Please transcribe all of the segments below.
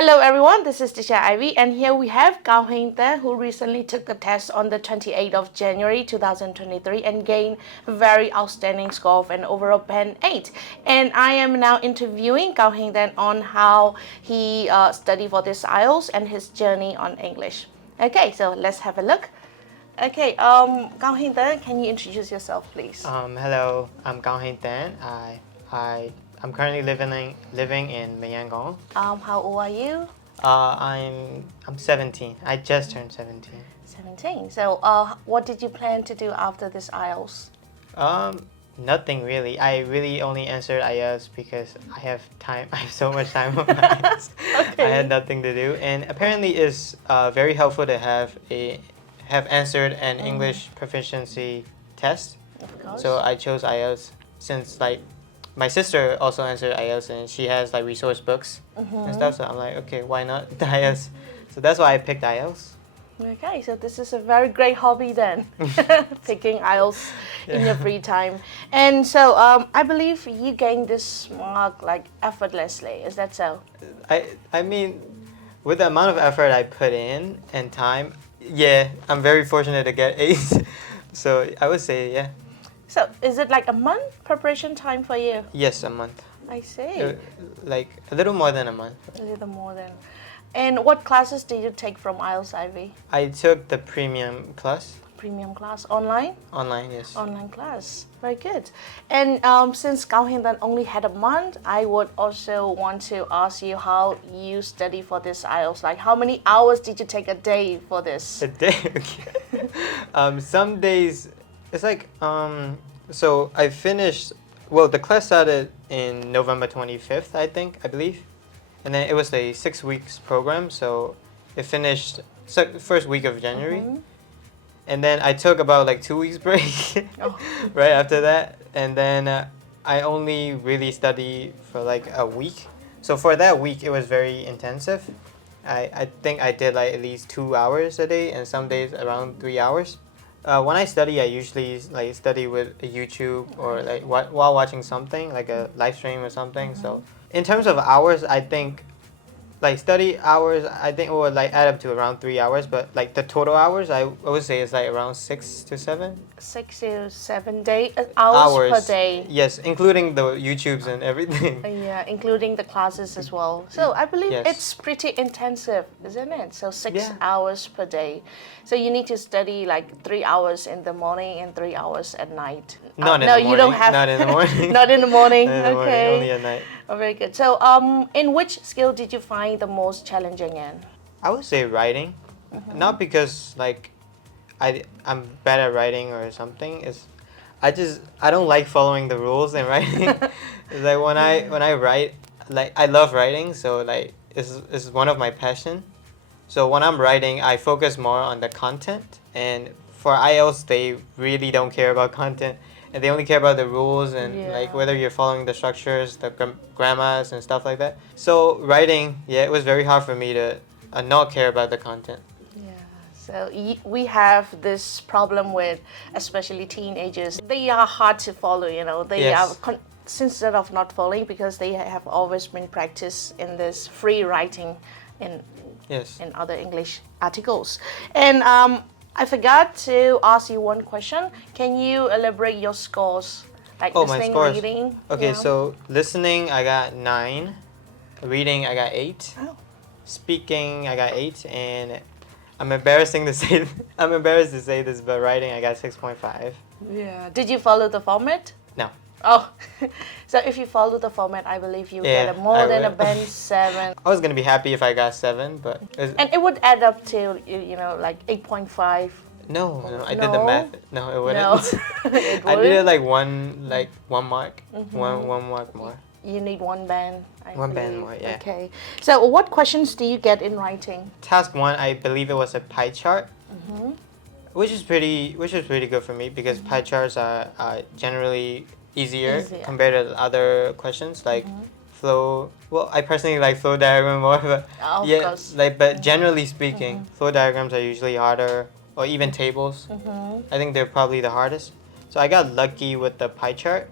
Hello everyone, this is Tisha Ivy, and here we have Kaung Hein Thant, who recently took the test on the 28th of January 2023 and gained a very outstanding score of an overall band 8. And I am now interviewing Kaung Hein Thant on how he studied for this IELTS and his journey on English. Okay, so let's have a look. Okay, Kaung Hein Thant, can you introduce yourself, please? Hello, I'm Kaung Hein Thant. I'm currently living in Yangon. How old are you? I'm 17. I just turned 17. 17. So, what did you plan to do after this IELTS? Nothing really. I really only answered IELTS because I have time. I have so much time on my hands. Okay. I had nothing to do, and apparently it's very helpful to have answered an English proficiency test. Of course. So I chose IELTS since my sister also answered IELTS and she has resource books and stuff. So I'm like, okay, why not the IELTS? So that's why I picked IELTS. Okay, so this is a very great hobby then, picking IELTS in your free time. And so I believe you gained this mark effortlessly. Is that so? I mean, with the amount of effort I put in and time, yeah, I'm very fortunate to get A's. So I would say, yeah. So is it like a month preparation time for you? Yes, a month. I see. Like a little more than a month. A little more than. And what classes did you take from IELTS Ivy? I took the premium class. Premium class online? Online, yes. Online class. Very good. And since Kaung Hein Thant only had a month, I would also want to ask you how you study for this IELTS. Like how many hours did you take a day for this? A day? Okay. Some days, it's so I finished, well, the class started in November 25th, I believe. And then it was a 6 weeks program, so it finished first week of January. And then I took about 2 weeks break right after that. And then I only really studied for a week. So for that week, it was very intensive. I think I did at least 2 hours a day and some days around 3 hours. When I study, I usually study with a YouTube or while watching something, like a live stream or something. So in terms of hours, I think study hours, I think it would add up to around 3 hours, but the total hours, I would say is around 6 to 7. 6 to 7 hours per day. Yes, including the YouTubes and everything. Yeah, including the classes as well. So I believe Yes. it's pretty intensive, isn't it? So 6 Yeah. hours per day. So you need to study 3 hours in the morning and 3 hours at night. Not in no, the morning. you don't have. Not in the morning. Not in the morning. Not in the morning, Okay. only at night. Oh, very good. So in which skill did you find the most challenging in? I would say writing. Not because I'm bad at writing or something. I don't like following the rules in writing. It's when I write, I love writing, so it's one of my passion. So when I'm writing, I focus more on the content, and for IELTS they really don't care about content, and they only care about the rules and whether you're following the structures, the grammars and stuff like that. So writing, yeah, it was very hard for me to not care about the content. So we have this problem with, especially teenagers. They are hard to follow. They Yes. are instead of not following because they have always been practiced in this free writing in other English articles. And I forgot to ask you one question. Can you elaborate your scores? My listening, scores. reading? Okay, so listening I got 9, reading I got 8, speaking I got 8, and I'm embarrassed to say this, but writing I got 6.5. Yeah. Did you follow the format? No. Oh, so if you follow the format, I believe you Yeah, get more I than a will. band 7. I was gonna be happy if I got 7, but And it would add up to 8.5. no, I did the No? math. No, it wouldn't. No, it I did wouldn't. one mark, one mark more. You need one band. I One band believe. more, yeah. Okay. So what questions do you get in writing? Task 1, I believe it was a pie chart, which is pretty good for me because pie charts are generally easier compared to other questions like flow. Well, I personally like flow diagram more, but Of yeah, course. but generally speaking, flow diagrams are usually harder, or even tables. I think they're probably the hardest. So I got lucky with the pie chart.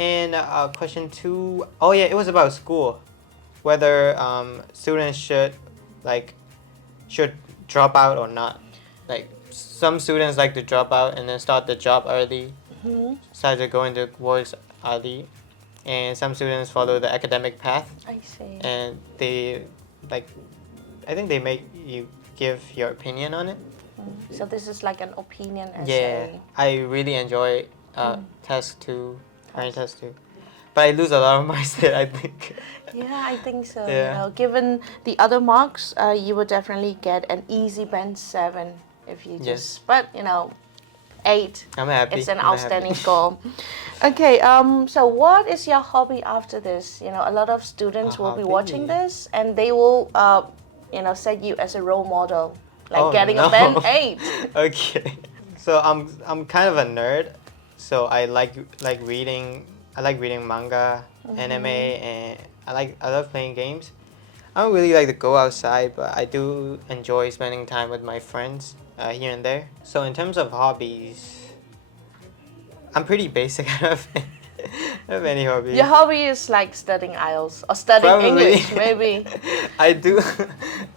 And question 2, oh yeah, it was about school. whether students should drop out or not. Like some students like to drop out and then start the job early, start to go into works early, and some students follow the academic path, I see. and they like I think they make you give your opinion on it. So this is like an opinion Yeah, essay. I really enjoy test two, writing test two, but I lose a lot of marks there, I think. Yeah, I think so. Yeah. You know, given the other marks, you would definitely get an easy band 7 if you just. Yes. But you know, 8. I'm happy. It's an I'm outstanding happy. score. Okay. So what is your hobby after this? You know, a lot of students A will be hobby? watching this, and they will, you know, set you as a role model, like Oh, getting no. a band 8. Okay. So I'm kind of a nerd. So I like reading. I like reading manga, anime, and I love playing games. I don't really like to go outside, but I do enjoy spending time with my friends here and there. So in terms of hobbies, I'm pretty basic. I don't have any hobbies. Your hobby is like studying IELTS or studying Probably. English, maybe. I do.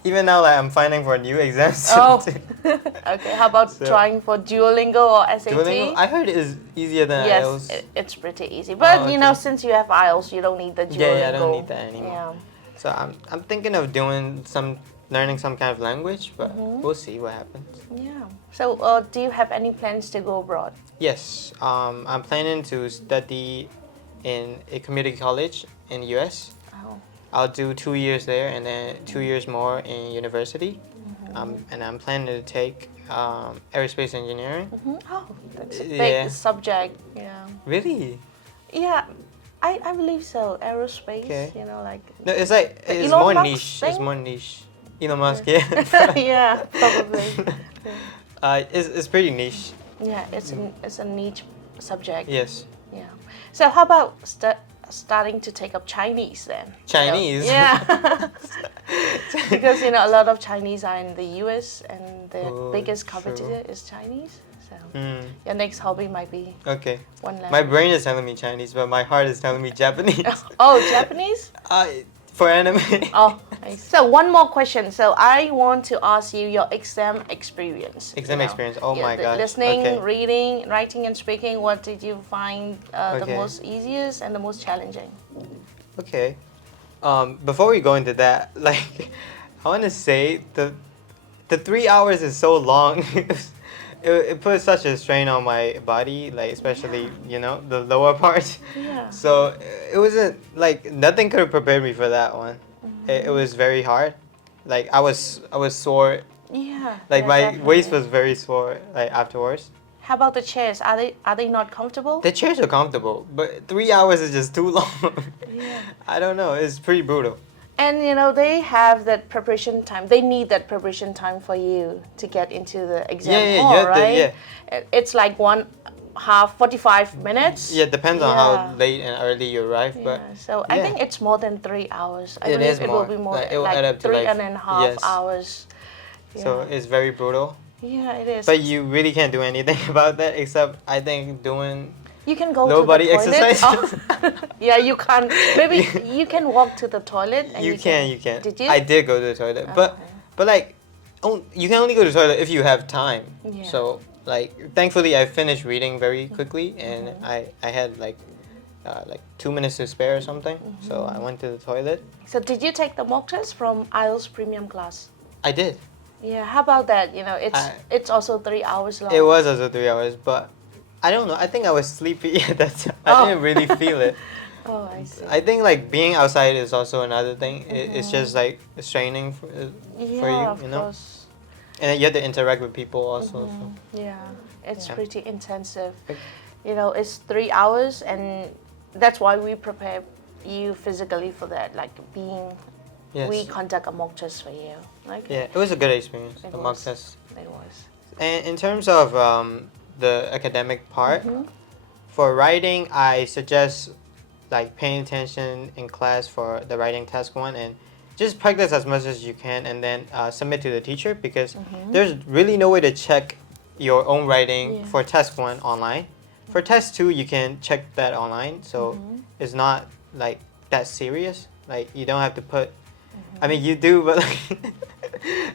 Even now, like I'm finding for new exams. Oh. Okay. How about So- trying for Duolingo or SAT? Duolingo, I heard it is easier than Yes, IELTS. it's pretty easy. But you know, okay. since you have IELTS, you don't need the Duolingo. Yeah, I don't need that anymore. Yeah. So I'm thinking of learning some kind of language, but we'll see what happens. Yeah. So, do you have any plans to go abroad? Yes, I'm planning to study in a community college in the U.S. Oh. I'll do 2 years there and then 2 years more in university. And I'm planning to take aerospace engineering. Oh, that's a big Yeah. subject. Yeah. Really? Yeah, I believe so. Aerospace. Okay. You know, like. No, it's like it's Elon more Musk niche. thing? It's more niche. Elon Musk, yeah. Yeah, probably. It's pretty niche. Yeah, it's a niche subject. Yes. Yeah. So how about starting to take up Chinese then? Chinese? Yeah. Because you know a lot of Chinese are in the U.S. and the Oh, biggest true. competitor is Chinese. So Mm, your next hobby might be okay. one language. My brain is telling me Chinese, but my heart is telling me Japanese. Oh, Japanese? For anime. Oh, I see. So one more question. So I want to ask you your exam experience. Exam experience. Oh my the gosh. Listening, Okay. reading, writing, and speaking. What did you find the Okay. most easiest and the most challenging? Okay. Before we go into that, like, I want to say the 3 hours is so long. It puts such a strain on my body, like especially you know the lower part. Yeah. So it wasn't like nothing could have prepared me for that one. It was very hard. Like I was sore. Yeah. Like yeah, my waist definitely. was very sore. Like afterwards. How about the chairs? Are they not comfortable? The chairs are comfortable, but 3 hours is just too long. Yeah. I don't know. It's pretty brutal. And you know they have that preparation time. They need that preparation time for you to get into the exam Yeah, yeah, hall, you have to- right? yeah. It's like 45 minutes. Yeah, it depends on Yeah. how late and early you arrive, but Yeah, so I yeah. think it's more than 3 hours. I It believe is it more. will be more Like, it will add up to, three like, and a half yes. hours. so Yeah. it's very brutal. Yeah, it is. But you really can't do anything about that except I think doing You can go low to body the toilet. exercise. Oh. Yeah, you can't. Maybe you can walk to the toilet. And you can. Did you? I did go to the toilet, Okay. but like, you can only go to the toilet if you have time. Yeah. So like, thankfully I finished reading very quickly, and I had like 2 minutes to spare or something. So I went to the toilet. So did you take the mock test from IELTS premium class? I did. Yeah. How about that? You know, it's also 3 hours long. It was also 3 hours, but I don't know. I think I was sleepy at that time. I Oh. didn't really feel it. Oh, I see. I think like being outside is also another thing. It's just like straining for yeah, you, of you know. course. And then you have to interact with people also. So. Yeah, it's Yeah. pretty intensive. Like- You know, it's 3 hours, and that's why we prepare you physically for that. Like Yes. we conduct a mock test for you. Like Yeah, it was a good experience. It The mock was. test. it was. And in terms of the academic part, for writing, I suggest like paying attention in class for the writing task one, and just practice as much as you can, and then submit to the teacher, because there's really no way to check your own writing Yeah. for task one online. For test two, you can check that online, so it's not like that serious. Like you don't have to put. I mean, you do, but like,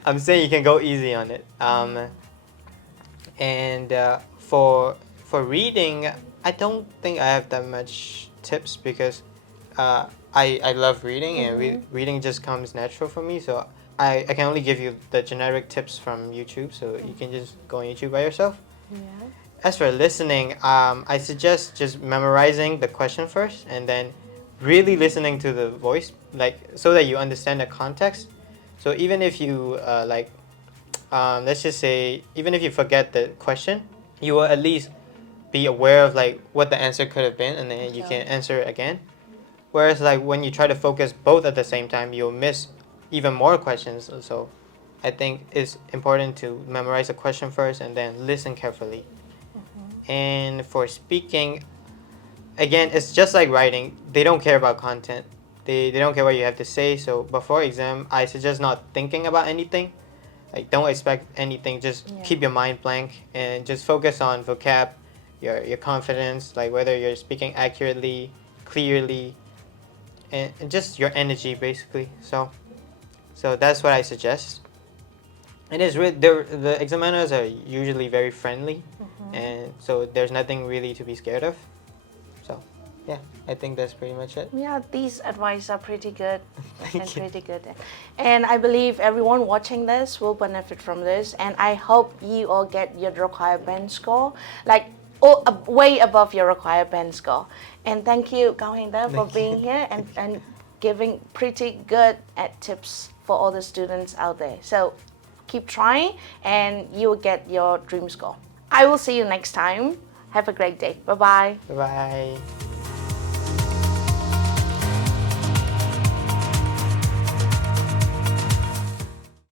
I'm saying you can go easy on it. And for reading, I don't think I have that much tips because I love reading and reading just comes natural for me. So I can only give you the generic tips from YouTube. So you can just go on YouTube by yourself. Yeah. As for listening, I suggest just memorizing the question first and then really listening to the voice, like so that you understand the context. So even if you let's just say, even if you forget the question, you will at least be aware of like what the answer could have been, and then you can answer it again. Whereas like when you try to focus both at the same time, you'll miss even more questions. So I think it's important to memorize the question first and then listen carefully. And for speaking, again, it's just like writing. They don't care about content. They don't care what you have to say. So before exam, I suggest not thinking about anything. Like don't expect anything. Just keep your mind blank and just focus on vocab, your confidence, like whether you're speaking accurately, clearly, and just your energy basically. So that's what I suggest. And it's really the examiners are usually very friendly, and so there's nothing really to be scared of. So, yeah, I think that's pretty much it. Yeah, these advice are pretty good and Thank you. pretty good. And I believe everyone watching this will benefit from this. And I hope you all get your required band score, like way above your required band score. And thank you, Kaung Hein Thant, for Thank being you. here and giving pretty good tips for all the students out there. So keep trying and you will get your dream score. I will see you next time. Have a great day. Bye bye. Bye bye.